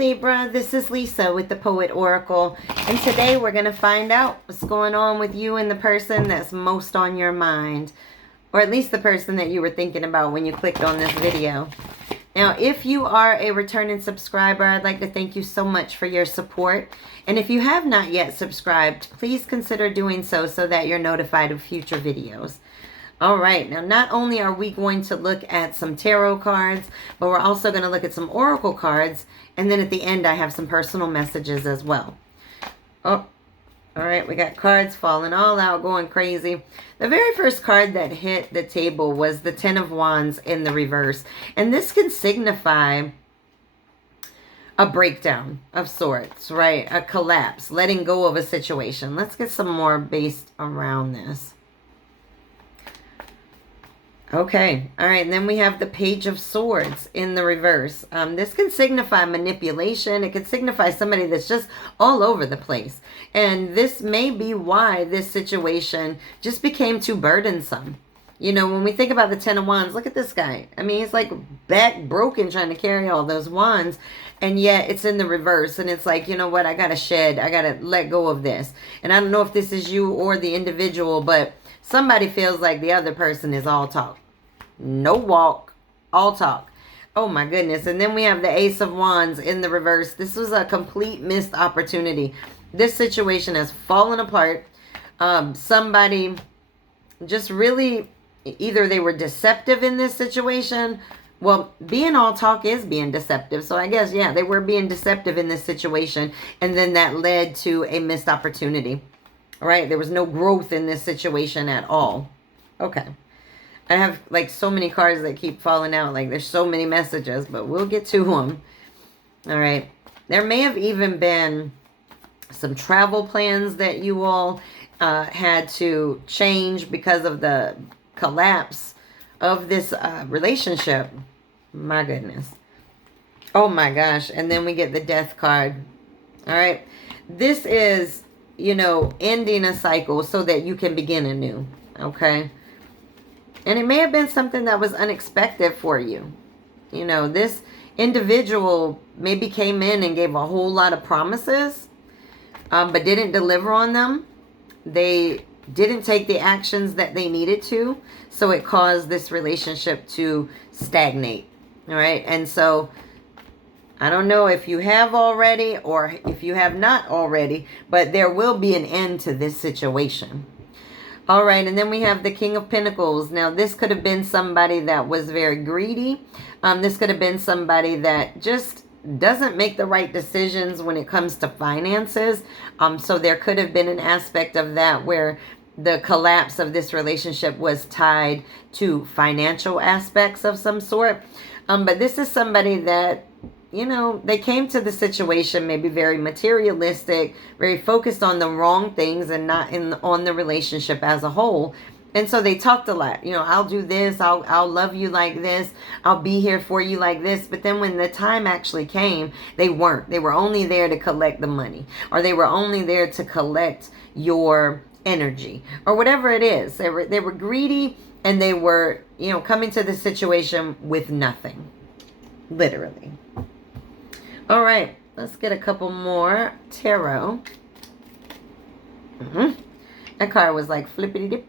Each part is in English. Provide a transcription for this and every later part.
Libra, this is Lisa with the Poet Oracle, and today we're going to find out what's going on with you and the person that's most on your mind, or at least the person that you were thinking about when you clicked on this video. Now, if you are a returning subscriber, I'd like to thank you so much for your support, and if you have not yet subscribed, please consider doing so that you're notified of future videos. All right, now not only are we going to look at some tarot cards, but we're also going to look at some oracle cards, and then at the end I have some personal messages as well. Oh, all right, we got cards falling all out, going crazy. The very first card that hit the table was the Ten of Wands in the reverse, and this can signify a breakdown of sorts, right? A collapse, letting go of a situation. Let's get some more based around this. Okay, all right, and then we have the Page of Swords in the reverse. This can signify manipulation. It could signify somebody that's just all over the place. And this may be why this situation just became too burdensome. You know, when we think about the Ten of Wands, look at this guy. I mean, he's like back broken trying to carry all those wands, and yet it's in the reverse. And it's like, you know what, I got to shed. I got to let go of this. And I don't know if this is you or the individual, but somebody feels like the other person is all talk. No walk, all talk. Oh my goodness. And then we have the Ace of Wands in the reverse. This was a complete missed opportunity. This situation has fallen apart. Somebody just really, either they were deceptive in this situation. Well, being all talk is being deceptive. So I guess, yeah, they were being deceptive in this situation. And then that led to a missed opportunity. All right. There was no growth in this situation at all. Okay. I have like so many cards that keep falling out. Like there's so many messages, but we'll get to them. All right. There may have even been some travel plans that you all had to change because of the collapse of this relationship. My goodness. Oh my gosh. And then we get the Death card. All right. This is, you know, ending a cycle so that you can begin anew. Okay. And it may have been something that was unexpected for you. You know, this individual maybe came in and gave a whole lot of promises, but didn't deliver on them. They didn't take the actions that they needed to. So it caused this relationship to stagnate. All right. And so I don't know if you have already or if you have not already, but there will be an end to this situation. All right, and then we have the King of Pentacles. Now, this could have been somebody that was very greedy. This could have been somebody that just doesn't make the right decisions when it comes to finances. So there could have been an aspect of that where the collapse of this relationship was tied to financial aspects of some sort. But this is somebody that, you know, they came to the situation maybe very materialistic, very focused on the wrong things and not on the relationship as a whole. And so they talked a lot. You know, I'll do this. I'll love you like this. I'll be here for you like this. But then when the time actually came, they weren't. They were only there to collect the money, or they were only there to collect your energy, or whatever it is. They were greedy, and they were, you know, coming to the situation with nothing, literally. All right, let's get a couple more tarot. That card was like flippity dip.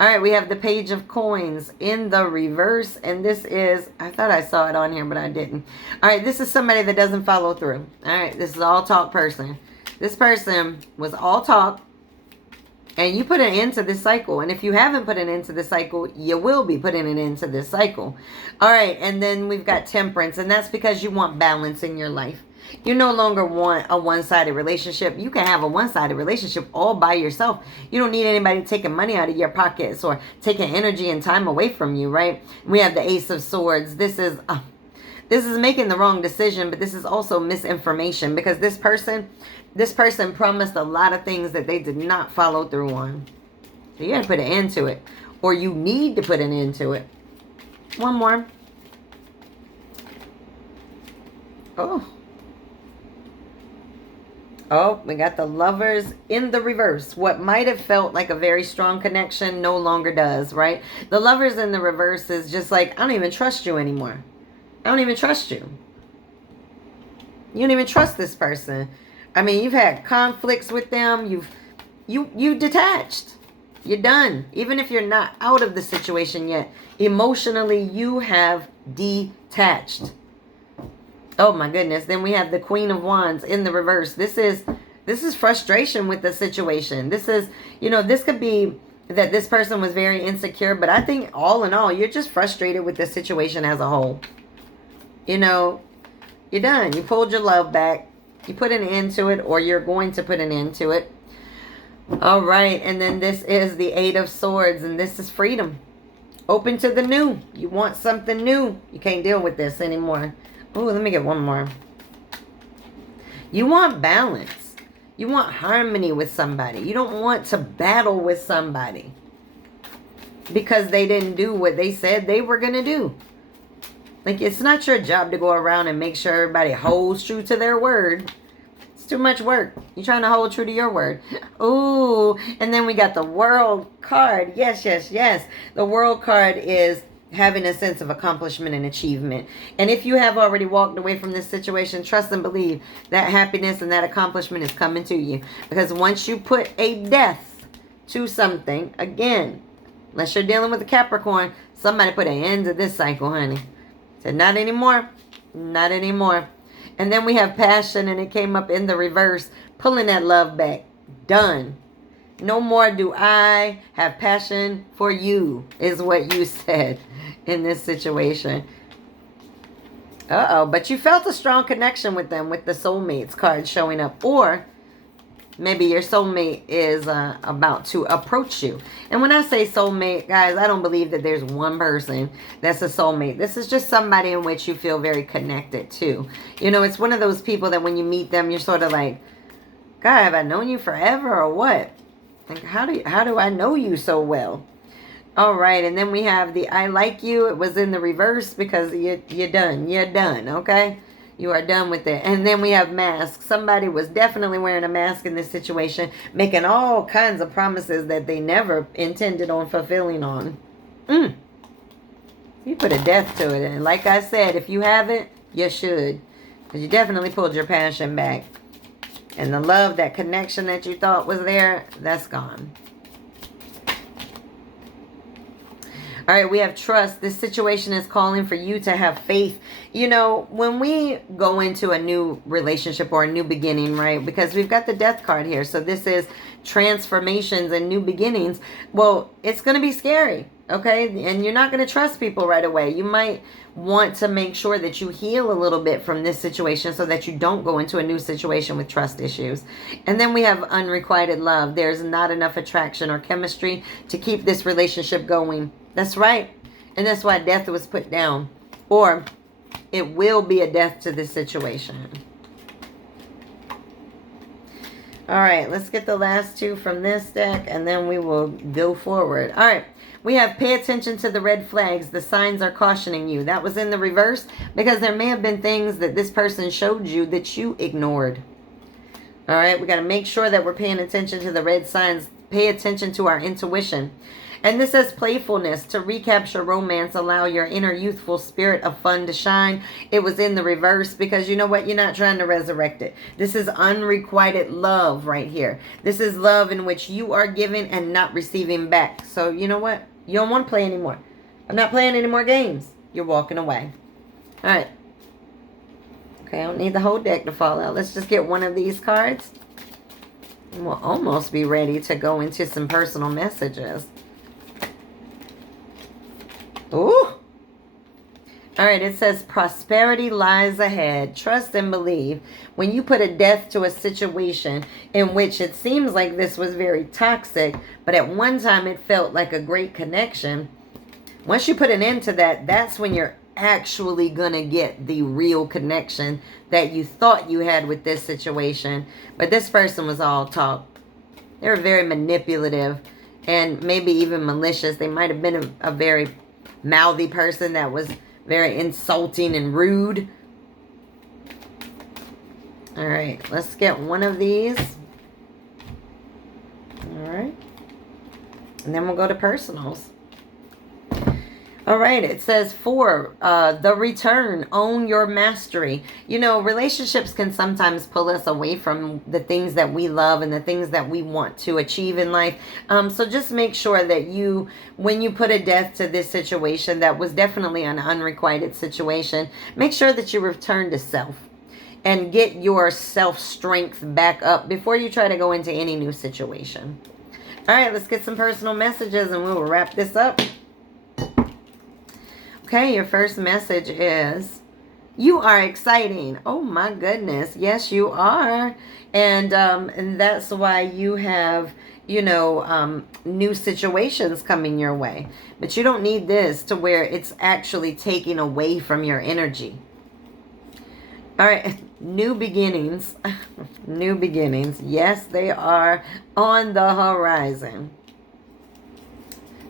All right, we have the Page of Coins in the reverse, and this is, I thought I saw it on here, but I didn't. All right, this is somebody that doesn't follow through. All right, this is all talk person. This person was all talk, and you put an end to this cycle. And if you haven't put an end to this cycle, you will be putting an end to this cycle. All right, and then we've got Temperance, and that's because you want balance in your life. You no longer want a one-sided relationship. You can have a one-sided relationship all by yourself. You don't need anybody taking money out of your pockets or taking energy and time away from you, right? We have the Ace of Swords. This is making the wrong decision, but this is also misinformation, because this person promised a lot of things that they did not follow through on. So you got to put an end to it, or you need to put an end to it. One more. Oh, we got the Lovers in the reverse. What might have felt like a very strong connection no longer does, right? The Lovers in the reverse is just like, I don't even trust you anymore. I don't even trust you. You don't even trust this person. I mean, you've had conflicts with them. You detached. You're done. Even if you're not out of the situation yet, emotionally you have detached. Oh my goodness. Then we have the Queen of Wands in the reverse. This is frustration with the situation. This is, this could be that this person was very insecure, but I think all in all, you're just frustrated with the situation as a whole. You're done. You pulled your love back. You put an end to it, or you're going to put an end to it. All right. And then this is the Eight of Swords, and this is freedom. Open to the new. You want something new. You can't deal with this anymore. Oh, let me get one more. You want balance. You want harmony with somebody. You don't want to battle with somebody because they didn't do what they said they were going to do. Like, it's not your job to go around and make sure everybody holds true to their word. It's too much work. You're trying to hold true to your word. Ooh, and then we got the World card. Yes, yes, yes. The World card is having a sense of accomplishment and achievement. And if you have already walked away from this situation, trust and believe that happiness and that accomplishment is coming to you. Because once you put a death to something, again, unless you're dealing with a Capricorn, somebody put an end to this cycle, honey. Said, not anymore. Not anymore. And then we have passion, and it came up in the reverse, pulling that love back. Done. No more do I have passion for you, is what you said in this situation. Uh-oh. But you felt a strong connection with them, with the soulmates card showing up. Or maybe your soulmate is about to approach you. And when I say soulmate, guys, I don't believe that there's one person that's a soulmate. This is just somebody in which you feel very connected to. It's one of those people that when you meet them, you're sort of like, God, have I known you forever or what? Like, how do I know you so well? All right, and then we have the I like you. It was in the reverse because you're done. You're done, okay? You are done with it. And then we have masks. Somebody was definitely wearing a mask in this situation, making all kinds of promises that they never intended on fulfilling on. You put a death to it. And like I said, if you haven't, you should. Because you definitely pulled your passion back. And the love, that connection that you thought was there, that's gone. All right, we have trust. This situation is calling for you to have faith. When we go into a new relationship or a new beginning, right? Because we've got the death card here. So this is transformations and new beginnings. Well, it's going to be scary, okay? And you're not going to trust people right away. You might want to make sure that you heal a little bit from this situation so that you don't go into a new situation with trust issues. And then we have unrequited love. There's not enough attraction or chemistry to keep this relationship going. That's right. And that's why death was put down. Or it will be a death to this situation. All right, let's get the last two from this deck and then we will go forward. All right, we have pay attention to the red flags. The signs are cautioning you. That was in the reverse because there may have been things that this person showed you that you ignored. All right, we got to make sure that we're paying attention to the red signs. Pay attention to our intuition. And this says playfulness. To recapture romance, allow your inner youthful spirit of fun to shine. It was in the reverse because you know what? You're not trying to resurrect it. This is unrequited love right here. This is love in which you are giving and not receiving back. So you know what? You don't want to play anymore. I'm not playing any more games. You're walking away. All right. Okay, I don't need the whole deck to fall out. Let's just get one of these cards. And we'll almost be ready to go into some personal messages. Ooh. All right, it says prosperity lies ahead. Trust and believe. When you put a death to a situation in which it seems like this was very toxic, but at one time it felt like a great connection. Once you put an end to that, that's when you're actually going to get the real connection that you thought you had with this situation. But this person was all talk. They were very manipulative and maybe even malicious. They might have been a very mouthy person that was very insulting and rude. All right, let's get one of these. All right. And then we'll go to personals. All right, it says 4, the return, own your mastery. You know, relationships can sometimes pull us away from the things that we love and the things that we want to achieve in life. So just make sure that you, when you put a death to this situation, that was definitely an unrequited situation, make sure that you return to self and get your self-strength back up before you try to go into any new situation. All right, let's get some personal messages and we will wrap this up. Okay, your first message is, you are exciting. Oh my goodness. Yes, you are. And that's why you have, you know, new situations coming your way. But you don't need this to where it's actually taking away from your energy. All right, new beginnings. New beginnings. Yes, they are on the horizon.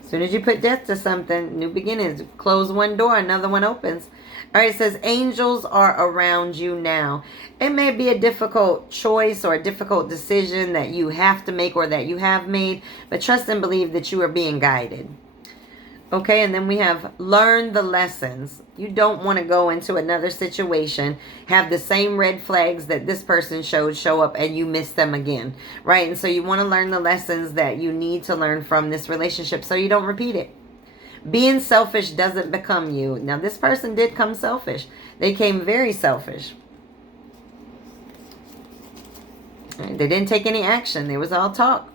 As soon as you put death to something, new beginnings. Close one door, another one opens. All right, it says angels are around you now. It may be a difficult choice or a difficult decision that you have to make or that you have made, but trust and believe that you are being guided. Okay, and then we have learn the lessons. You don't want to go into another situation, have the same red flags that this person showed show up and you miss them again, right? And so you want to learn the lessons that you need to learn from this relationship so you don't repeat it. Being selfish doesn't become you. Now, this person did come selfish. They came very selfish. Right, they didn't take any action. It was all talk.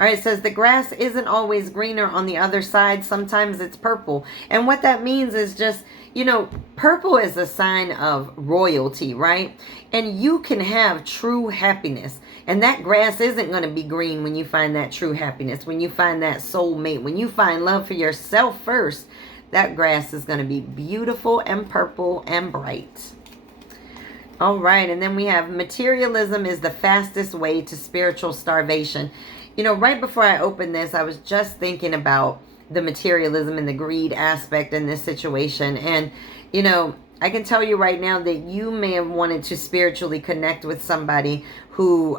All right, it says the grass isn't always greener on the other side. Sometimes it's purple. And what that means is just, you know, purple is a sign of royalty, right? And you can have true happiness. And that grass isn't going to be green when you find that true happiness, when you find that soulmate, when you find love for yourself first, that grass is going to be beautiful and purple and bright. All right, and then we have materialism is the fastest way to spiritual starvation. You know, right before I opened this, I was just thinking about the materialism and the greed aspect in this situation. And, you know, I can tell you right now that you may have wanted to spiritually connect with somebody who,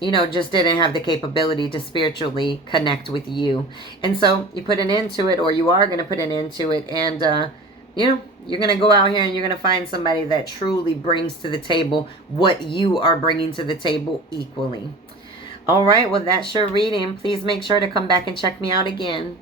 you know, just didn't have the capability to spiritually connect with you. And so you put an end to it, or you are going to put an end to it. And, you know, you're going to go out here and you're going to find somebody that truly brings to the table what you are bringing to the table equally. All right, well, that's your reading. Please make sure to come back and check me out again.